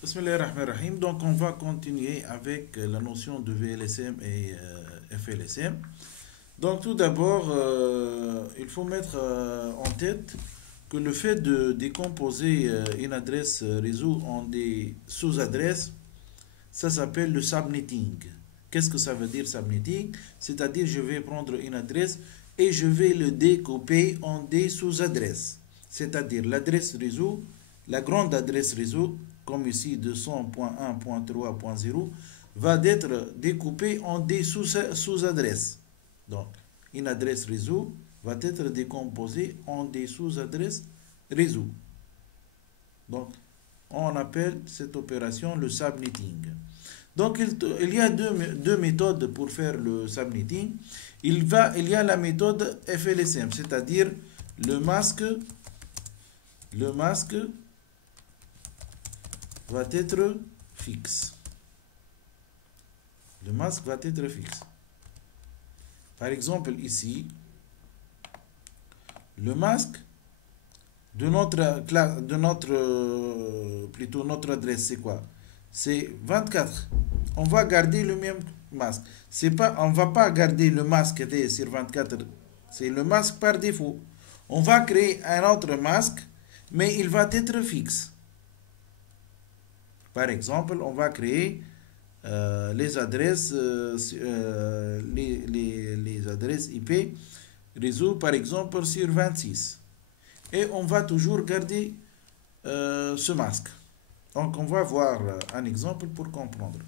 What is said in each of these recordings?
Bismillahirrahmanirrahim. Donc, on va continuer avec la notion de VLSM et FLSM. Donc, tout d'abord, il faut mettre en tête que le fait de décomposer une adresse réseau en des sous-adresses, ça s'appelle le subnetting. Qu'est-ce que ça veut dire subnetting? C'est-à-dire, je vais prendre une adresse et je vais le découper en des sous-adresses. C'est-à-dire, l'adresse réseau, la grande adresse réseau, comme ici 200.1.3.0, va être découpée en des sous-adresses. Donc, une adresse réseau va être décomposée en des sous-adresses réseau. Donc, on appelle cette opération le subnetting. Donc, il y a deux méthodes pour faire le subnetting. Il y a la méthode FLSM, c'est-à-dire le masque va être fixe. Le masque va être fixe. Par exemple, ici, le masque de notre notre adresse, c'est quoi? C'est 24. On va garder le même masque. On ne va pas garder le masque sur 24. C'est le masque par défaut. On va créer un autre masque, mais il va être fixe. Par exemple, on va créer les adresses IP réseau, par exemple, sur 26. Et on va toujours garder ce masque. Donc, on va voir un exemple pour comprendre.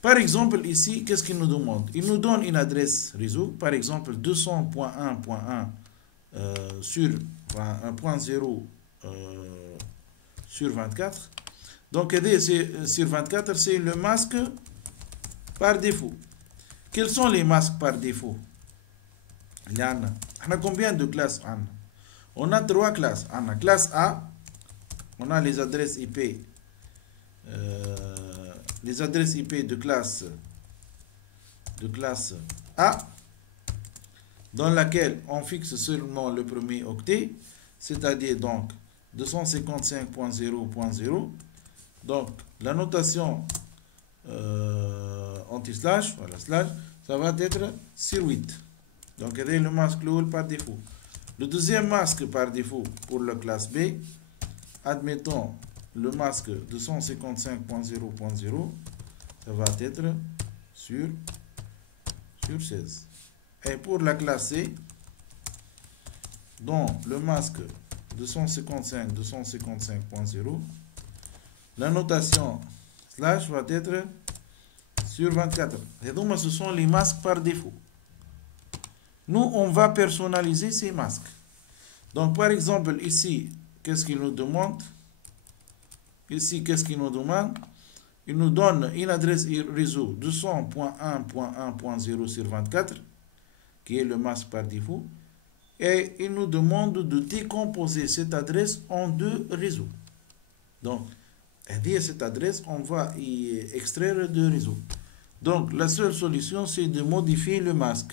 Par exemple, ici, qu'est-ce qu'il nous demande? Il nous donne une adresse réseau, par exemple 200.1.1 sur 1.0 sur 24. Donc, sur 24, c'est le masque par défaut. Quels sont les masques par défaut? On a combien de classes? On a 3 classes. On a classe A, on a les adresses IP, de classe A, dans laquelle on fixe seulement le premier octet, c'est-à-dire donc 255.0.0. Donc, la notation anti-slash, voilà, slash, ça va être sur 8. Donc, c'est le masque lourd par défaut. Le deuxième masque par défaut pour la classe B, admettons le masque 255.0.0, ça va être sur 16. Et pour la classe C, dont le masque 255.0, la notation slash va être sur 24. Et donc, ce sont les masques par défaut. Nous, on va personnaliser ces masques. Donc, par exemple, ici, qu'est-ce qu'il nous demande? Ici, qu'est-ce qu'il nous demande? Il nous donne une adresse réseau 200.1.1.0 sur 24, qui est le masque par défaut. Et il nous demande de décomposer cette adresse en deux réseaux. Donc, à cette adresse, on va y extraire deux réseaux. Donc, la seule solution, c'est de modifier le masque.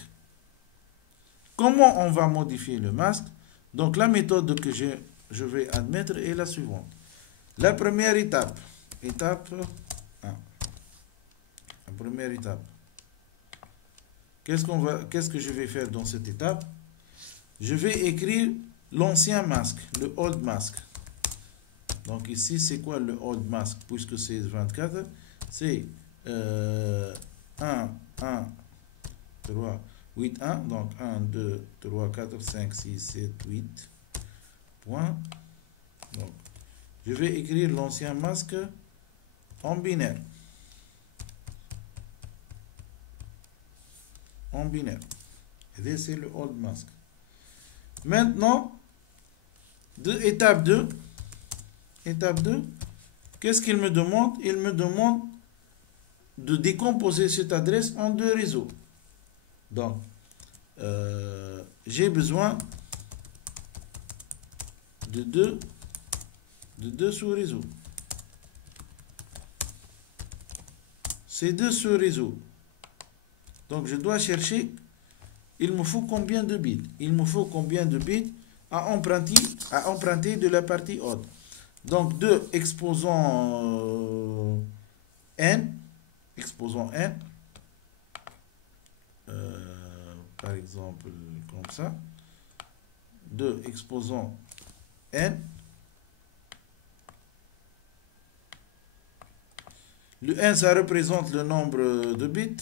Comment on va modifier le masque? Donc, la méthode que je vais admettre est la suivante. La première étape, étape 1. La première étape. Qu'est-ce que je vais faire dans cette étape? Je vais écrire l'ancien masque, le old mask. Donc ici, c'est quoi le old mask? Puisque c'est 24, c'est 1, 1, 3, 8, 1. Donc 1, 2, 3, 4, 5, 6, 7, 8. Point. Donc, je vais écrire l'ancien masque en binaire. En binaire. Et c'est le old mask. Maintenant, étape 2. Étape 2, qu'est-ce qu'il me demande? Il me demande de décomposer cette adresse en deux réseaux. Donc, j'ai besoin de deux sous-réseaux. Ces deux sous-réseaux. Donc, je dois chercher, il me faut combien de bits? Il me faut combien de bits à emprunter de la partie haute? Donc 2 exposant n, par exemple comme ça, 2 exposant n. Le n, ça représente le nombre de bits.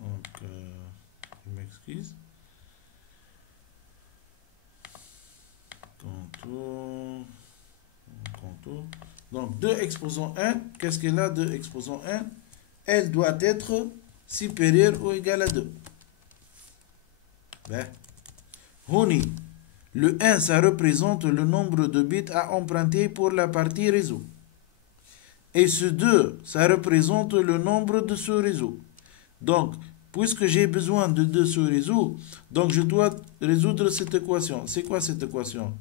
Donc, je m'excuse. Contour. Donc, 2 exposant 1, qu'est-ce qu'elle a 2 exposant 1? Elle doit être supérieure ou égale à 2. Ben, le 1, ça représente le nombre de bits à emprunter pour la partie réseau. Et ce 2, ça représente le nombre de ce réseau. Donc, puisque j'ai besoin de 2 ce réseau, donc je dois résoudre cette équation. C'est quoi cette équation?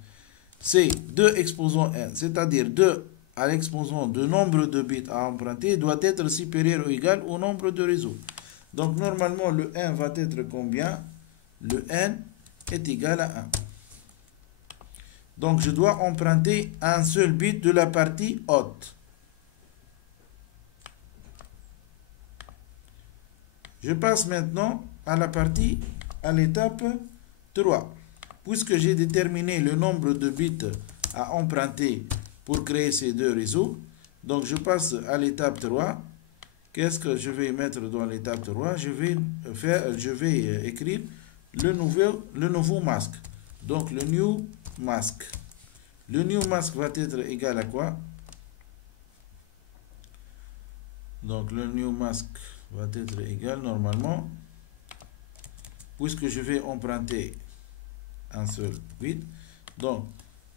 C'est 2 exposant 1, c'est-à-dire 2 à l'exposant de nombre de bits à emprunter doit être supérieur ou égal au nombre de réseaux. Donc, normalement, le 1 va être combien? Le n est égal à 1. Donc, je dois emprunter un seul bit de la partie haute. Je passe maintenant à l'étape 3. Puisque j'ai déterminé le nombre de bits à emprunter pour créer ces deux réseaux, donc je passe à l'étape 3. Qu'est-ce que je vais mettre dans l'étape 3? Je vais écrire le nouveau masque. Donc le new mask. Le new mask va être égal à quoi? Donc le new mask va être égal normalement, puisque je vais emprunter un seul bit. Donc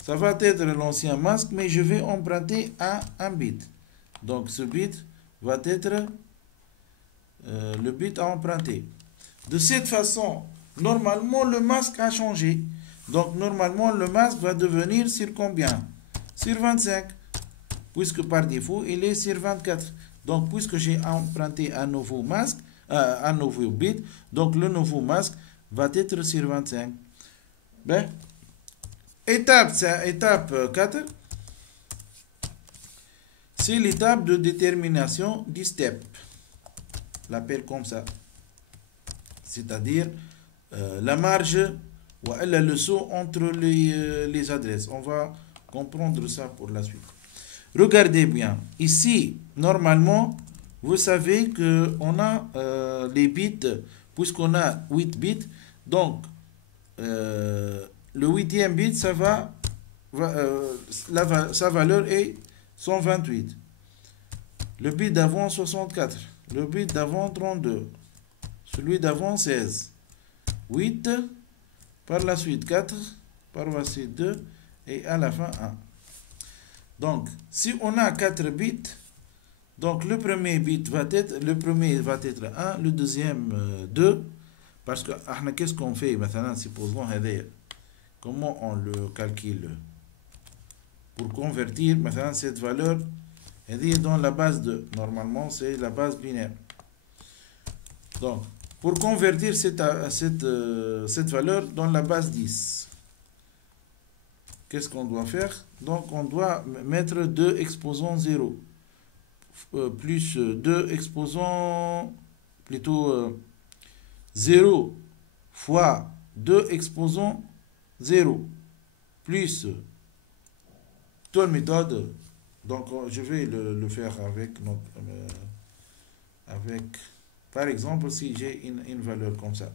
ça va être l'ancien masque, mais je vais emprunter un bit. Donc ce bit va être le bit à emprunter. De cette façon, normalement le masque a changé. Donc normalement le masque va devenir sur combien? Sur 25. Puisque par défaut il est sur 24. Donc puisque j'ai emprunté un nouveau masque, un nouveau bit, donc le nouveau masque va être sur 25. Ben, étape 4. C'est l'étape de détermination du step. L'appelle comme ça. C'est-à-dire la marge ou le saut entre les adresses. On va comprendre ça pour la suite. Regardez bien. Ici, normalement, vous savez qu'on a les bits, puisqu'on a 8 bits. Donc, le 8e bit, sa valeur est 128. Le bit d'avant, 64. Le bit d'avant, 32. Celui d'avant, 16. 8. Par la suite, 4. Par la suite, 2. Et à la fin, 1. Donc, si on a 4 bits, donc le premier va être 1, le deuxième 2. Parce que, qu'est-ce qu'on fait maintenant? Supposons, comment on le calcule? Pour convertir maintenant cette valeur dans la base 2. Normalement, c'est la base binaire. Donc, pour convertir cette valeur dans la base 10, qu'est-ce qu'on doit faire? Donc, on doit mettre 2 exposant 0 plus 2 exposant plutôt 0 fois 2 exposant 0 plus toute méthode. Donc, je vais le faire avec, par exemple, si j'ai une valeur comme ça,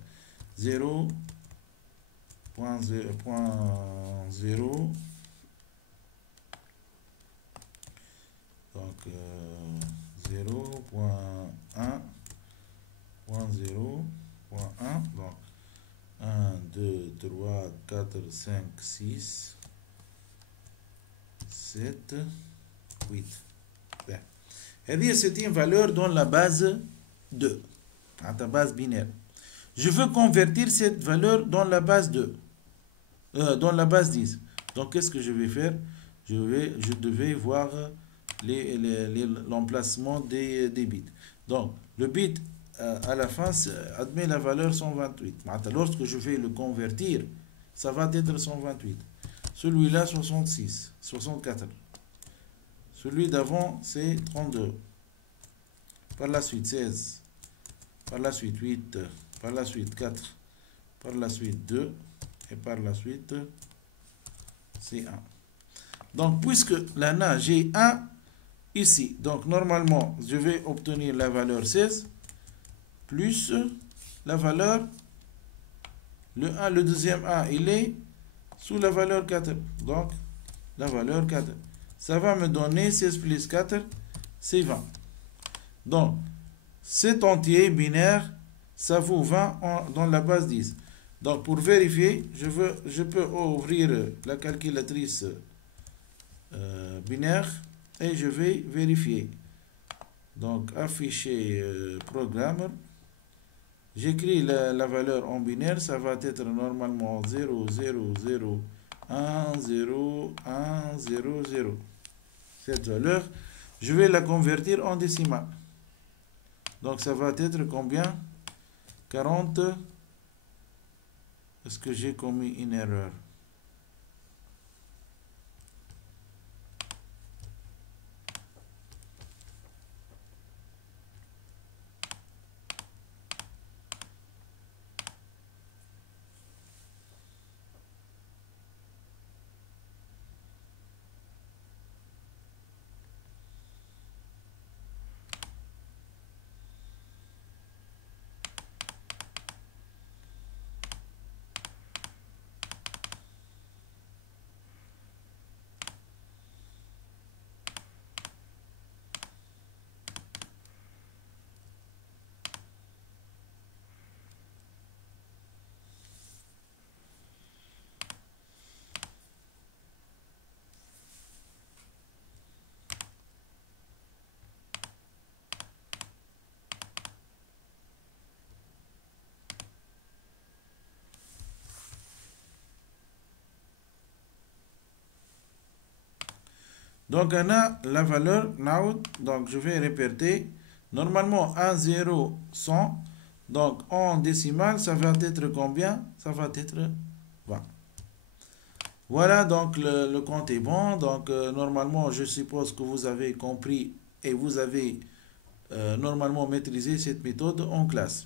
0.0, donc 0.1.0.1, donc 1, 2, 3, 4, 5, 6, 7, 8. Bien. Et c'est une valeur dans la base 2, à ta base binaire. Je veux convertir cette valeur dans la base 2, dans la base 10. Donc, qu'est-ce que je vais faire? Je devais voir l'emplacement des bits. Donc, le bit à la fin admet la valeur 128. Lorsque je vais le convertir, ça va être 128. Celui-là, 66, 64. Celui d'avant, c'est 32. Par la suite, 16. Par la suite, 8. Par la suite, 4. Par la suite, 2. Et par la suite, c'est 1. Donc, puisque là, j'ai 1 ici. Donc, normalement, je vais obtenir la valeur 16 plus la valeur, le 1, le deuxième 1, il est sous la valeur 4. Donc, la valeur 4. Ça va me donner 16 plus 4, c'est 20. Donc, cet entier binaire, ça vaut 20 dans la base 10. Donc, pour vérifier, je peux ouvrir la calculatrice binaire et je vais vérifier. Donc, afficher programme. J'écris la valeur en binaire, ça va être normalement 0, 0, 0, 1, 0, 1, 0, 0. Cette valeur, je vais la convertir en décimale. Donc, ça va être combien? 40. Est-ce que j'ai commis une erreur? Donc, on a la valeur now. Donc, je vais répéter. Normalement, 1, 0, 100. Donc, en décimale, ça va être combien? Ça va être 20. Voilà, donc le compte est bon. Donc, normalement, je suppose que vous avez compris et vous avez normalement maîtrisé cette méthode en classe.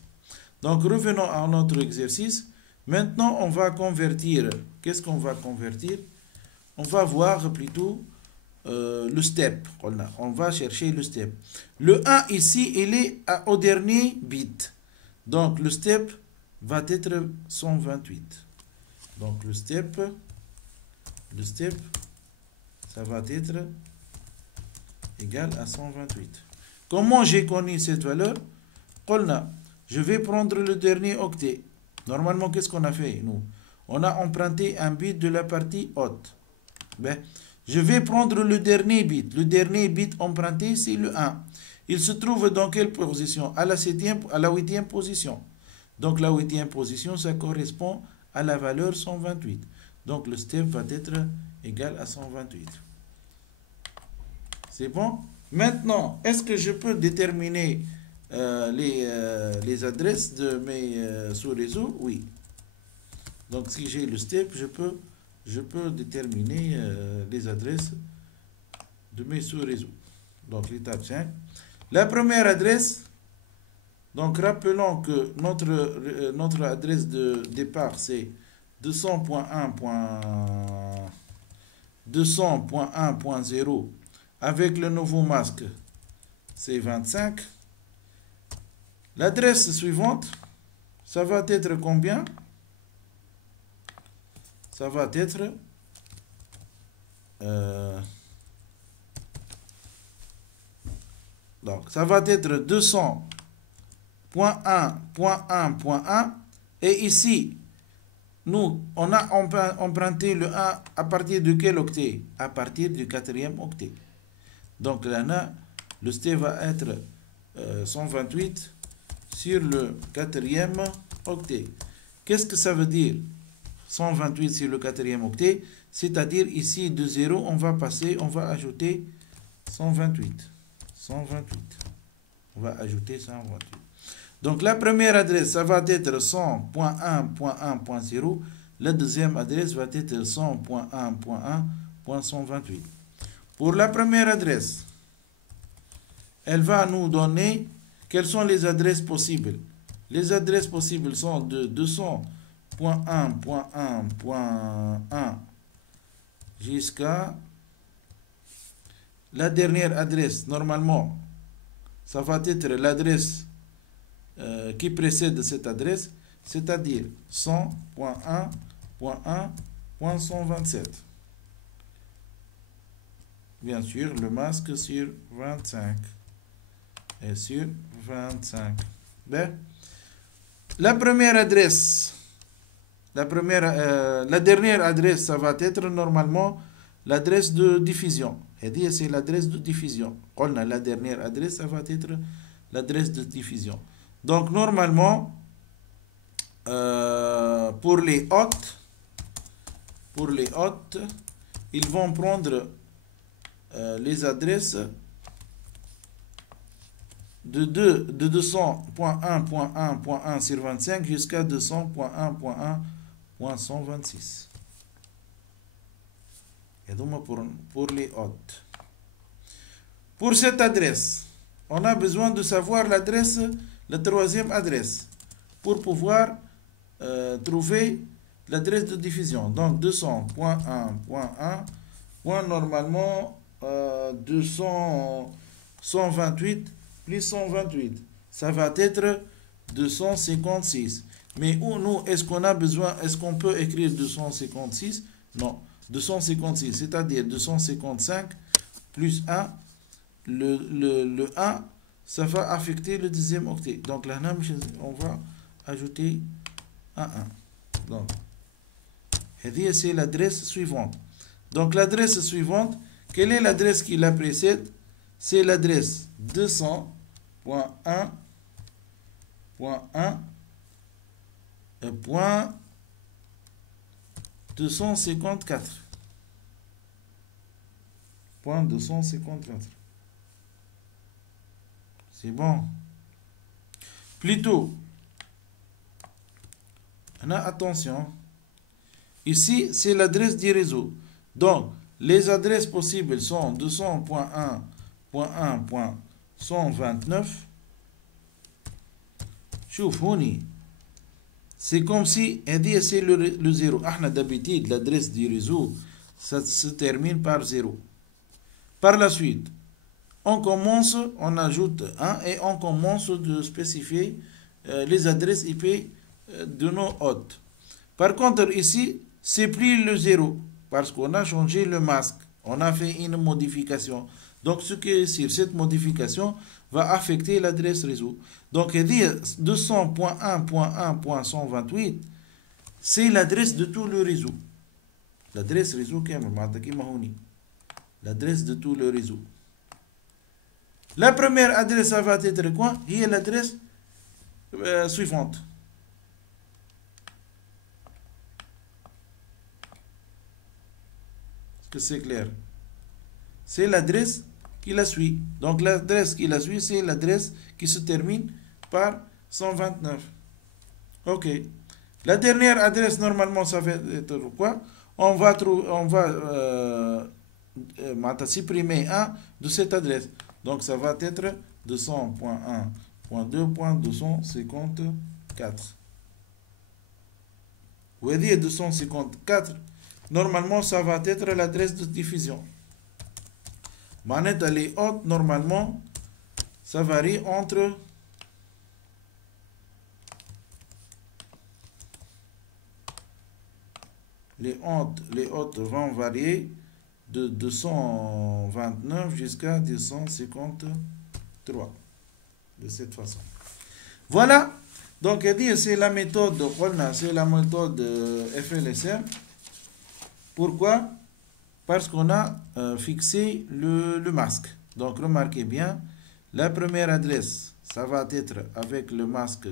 Donc, revenons à notre exercice. Maintenant, on va convertir. Qu'est-ce qu'on va convertir? On va voir plutôt le step. On va chercher le step. Le 1 ici, il est au dernier bit. Donc, le step va être 128. Donc, le step, ça va être égal à 128. Comment j'ai connu cette valeur? Je vais prendre le dernier octet. Normalement, qu'est-ce qu'on a fait, nous? On a emprunté un bit de la partie haute. Ben, je vais prendre le dernier bit. Le dernier bit emprunté, c'est le 1. Il se trouve dans quelle position? À la 8e position. Donc, la 8e position, ça correspond à la valeur 128. Donc, le step va être égal à 128. C'est bon? Maintenant, est-ce que je peux déterminer les adresses de mes sous-réseaux? Oui. Donc, si j'ai le step, je peux déterminer les adresses de mes sous-réseaux. Donc, l'étape 5. La première adresse, donc rappelons que notre adresse de départ, c'est 200.1.0 avec le nouveau masque, c'est 25. L'adresse suivante, ça va être combien? Ça va être donc ça va être 200.1.1.1 et ici nous on a emprunté le 1 à partir de quel octet? À partir du 4e octet. Donc là le step va être 128 sur le 4e octet. Qu'est-ce que ça veut dire? 128 sur le 4e octet, c'est-à-dire ici de 0, on va ajouter 128. On va ajouter 128. Donc la première adresse, ça va être 100.1.1.0. La deuxième adresse va être 100.1.1.128. Pour la première adresse, elle va nous donner quelles sont les adresses possibles. Les adresses possibles sont de 200.1.1.1 jusqu'à la dernière adresse. Normalement, ça va être l'adresse qui précède cette adresse, c'est-à-dire 100.1.1.127. Bien sûr, le masque sur 25 et sur 25. Ben, la première adresse, la dernière adresse, ça va être normalement l'adresse de diffusion. Et c'est l'adresse de diffusion. On a la dernière adresse, ça va être l'adresse de diffusion. Donc normalement, pour les hôtes, ils vont prendre les adresses de 200.1.1.1 sur 25 jusqu'à 200.1.1.126. Et donc pour les hôtes. Pour cette adresse, on a besoin de savoir l'adresse, la troisième adresse, pour pouvoir trouver l'adresse de diffusion. Donc 200.1.1. Normalement 128 plus 128, ça va être 256. Mais où nous, est-ce qu'on a besoin, est-ce qu'on peut écrire 256? Non, 256, c'est-à-dire 255 plus 1. Le 1, ça va affecter le dixième octet. Donc là, on va ajouter un 1. Donc, c'est l'adresse suivante. Donc l'adresse suivante, quelle est l'adresse qui la précède? C'est l'adresse 200.1.254. C'est bon. Plutôt, attention. Ici, c'est l'adresse du réseau. Donc, les adresses possibles sont 200.1.1.129. C'est comme si, c'est le 0. D'habitude, l'adresse du réseau, ça se termine par 0. Par la suite, on commence, on ajoute 1 et on commence de spécifier les adresses IP de nos hôtes. Par contre, ici, c'est plus le 0 parce qu'on a changé le masque. On a fait une modification. Donc, ce qui est sur cette modification va affecter l'adresse réseau. Donc, 200.1.1.128, c'est l'adresse de tout le réseau. L'adresse réseau qui est l'adresse de tout le réseau. La première adresse, ça va être quoi? Il y a l'adresse suivante. Est-ce que c'est clair? C'est l'adresse qui la suit. Donc l'adresse qui la suit, c'est l'adresse qui se termine par 129. Ok. La dernière adresse, normalement, ça va être quoi? On va supprimer 1 de cette adresse. Donc ça va être 200.1.2.254. Vous voyez 254. Normalement, ça va être l'adresse de diffusion. Manette les hautes, normalement, ça varie entre les hautes vont varier de 229 jusqu'à 253. De cette façon. Voilà. Donc, c'est la méthode FLSM. Pourquoi? Parce qu'on a fixé le masque. Donc, remarquez bien, la première adresse, ça va être avec le masque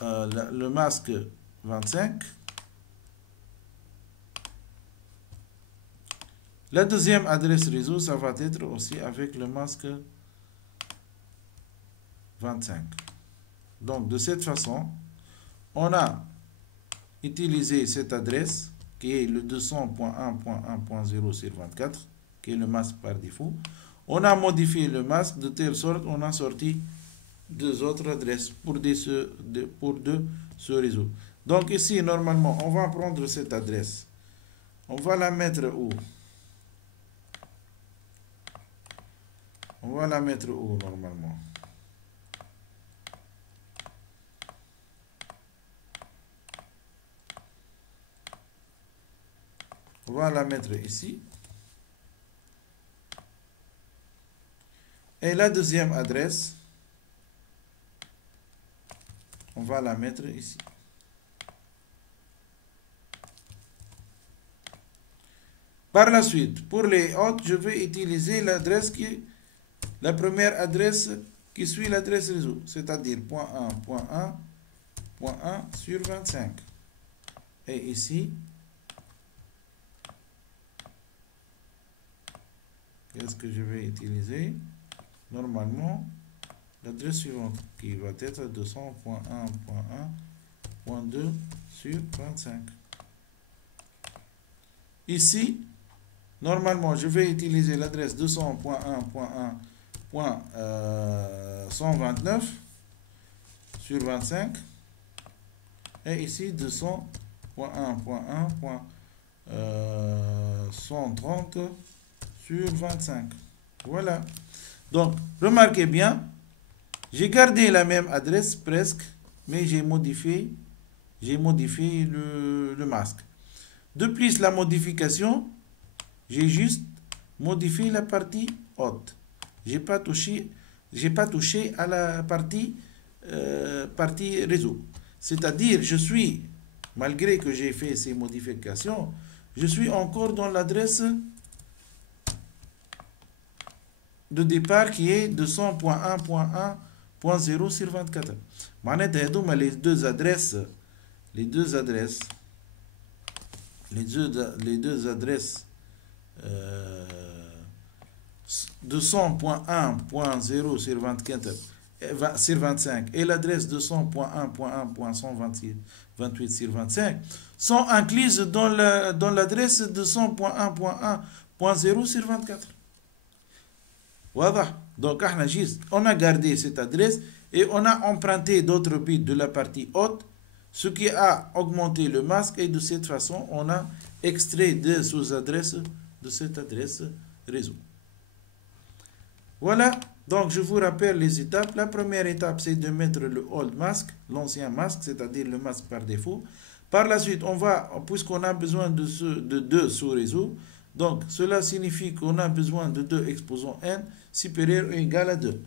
le masque 25. La deuxième adresse réseau, ça va être aussi avec le masque 25. Donc, de cette façon, on a utilisé cette adresse qui est le 200.1.1.0 sur 24, qui est le masque par défaut. On a modifié le masque de telle sorte qu'on a sorti deux autres adresses pour deux ce réseau. Donc ici, normalement, on va prendre cette adresse. On va la mettre où? On va la mettre où normalement? On va la mettre ici. Et la deuxième adresse, on va la mettre ici. Par la suite, pour les autres, je vais utiliser l'adresse qui est la première adresse qui suit l'adresse réseau, c'est-à-dire .1.1 sur 25. Et ici, qu'est-ce que je vais utiliser? Normalement, l'adresse suivante qui va être 200.1.1.2 sur 25. Ici, normalement, je vais utiliser l'adresse 200.1.1.129 sur 25. Et ici, 200.1.1.130 sur 25. Voilà. Donc, remarquez bien, j'ai gardé la même adresse presque, mais j'ai modifié le masque. De plus, la modification, j'ai juste modifié la partie haute. J'ai pas touché à la partie réseau. C'est-à-dire, malgré que j'ai fait ces modifications, je suis encore dans l'adresse de départ qui est 200.1.1.0 sur 24. Les deux adresses 200.1.0 sur 24 sur 25 et l'adresse 200.1.1.128 sur 25 sont incluses dans l'adresse 200.1.1.0 sur 24. Voilà. Donc, on a gardé cette adresse et on a emprunté d'autres bits de la partie haute, ce qui a augmenté le masque, et de cette façon, on a extrait deux sous-adresses de cette adresse réseau. Voilà. Donc, je vous rappelle les étapes. La première étape, c'est de mettre le old mask, l'ancien masque, c'est-à-dire le masque par défaut. Par la suite, puisqu'on a besoin de deux sous-réseaux, donc cela signifie qu'on a besoin de deux exposants n supérieur ou égal à 2.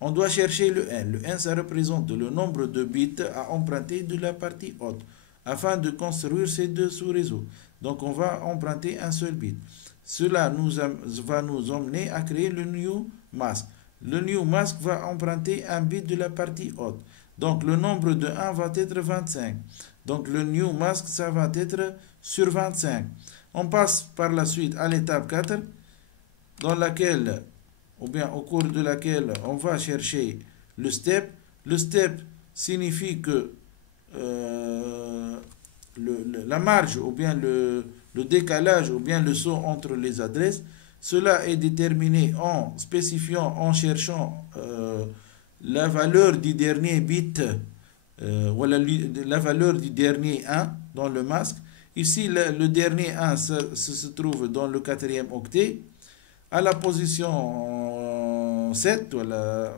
On doit chercher le n. Le n, ça représente le nombre de bits à emprunter de la partie haute afin de construire ces deux sous-réseaux. Donc, on va emprunter un seul bit. Cela va nous emmener à créer le new mask. Le new mask va emprunter un bit de la partie haute. Donc, le nombre de 1 va être 25. Donc, le new mask, ça va être sur 25. On passe par la suite à l'étape 4, dans laquelle, ou bien au cours de laquelle, on va chercher le step. Le step signifie que la marge, ou bien le décalage, ou bien le saut entre les adresses, cela est déterminé en spécifiant, en cherchant la valeur du dernier bit, voilà, la valeur du dernier 1 dans le masque. Ici, le dernier 1 se trouve dans le 4e octet, à la position 7, voilà,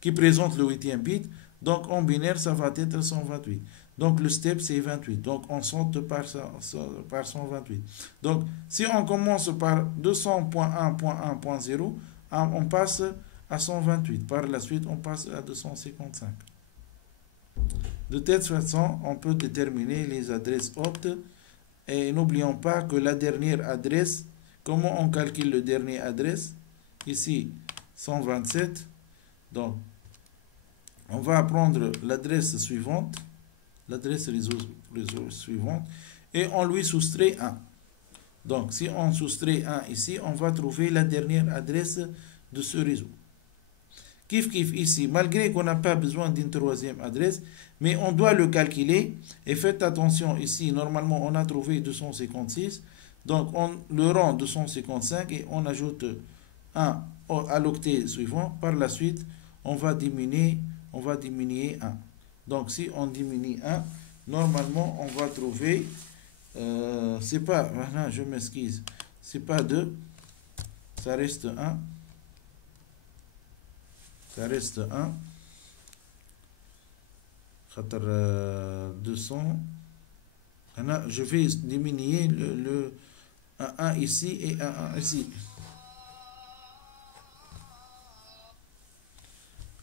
qui présente le 8e bit. Donc, en binaire, ça va être 128. Donc, le step, c'est 28. Donc, on saute par 128. Donc, si on commence par 200.1.1.0, on passe à 128. Par la suite, on passe à 255. De telle façon, on peut déterminer les adresses hautes. Et n'oublions pas que la dernière adresse, comment on calcule le dernier adresse? Ici, 127. Donc, on va prendre l'adresse suivante, l'adresse réseau suivante, et on lui soustrait 1. Donc, si on soustrait 1 ici, on va trouver la dernière adresse de ce réseau. Kif kif ici, malgré qu'on n'a pas besoin d'une troisième adresse, mais on doit le calculer. Et faites attention ici, normalement on a trouvé 256. Donc on le rend 255 et on ajoute 1 à l'octet suivant. Par la suite, on va diminuer 1. Donc si on diminue 1, normalement on va trouver, c'est pas, maintenant je m'excuse, c'est pas 2, ça reste 1. Ça reste 1. 200. Je vais diminuer le 1 ici et 1 ici.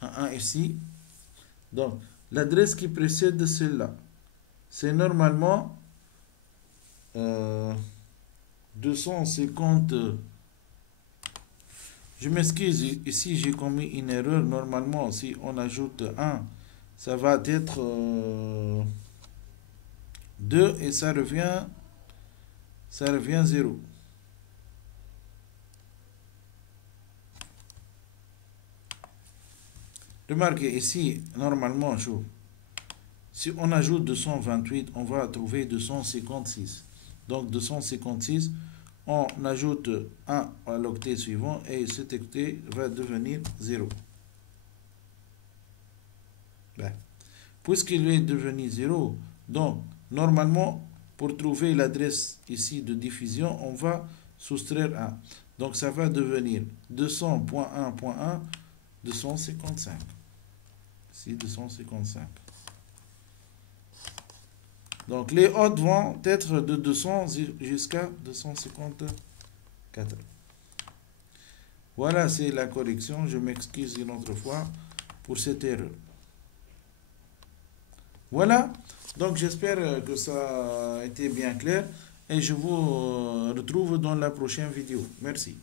1 ici. Donc, l'adresse qui précède celle-là, c'est normalement 250. Je m'excuse, ici j'ai commis une erreur. Normalement, si on ajoute 1, ça va être 2 et ça revient 0. Remarquez ici, normalement, si on ajoute 228, on va trouver 256. Donc 256, on ajoute 1 à l'octet suivant et cet octet va devenir 0. Ben, puisqu'il est devenu 0, donc normalement, pour trouver l'adresse ici de diffusion, on va soustraire 1. Donc ça va devenir 200.1.1, 255. Ici, 255. Donc les hautes vont être de 200 jusqu'à 254. Voilà, c'est la correction. Je m'excuse une autre fois pour cette erreur. Voilà, donc j'espère que ça a été bien clair et je vous retrouve dans la prochaine vidéo. Merci.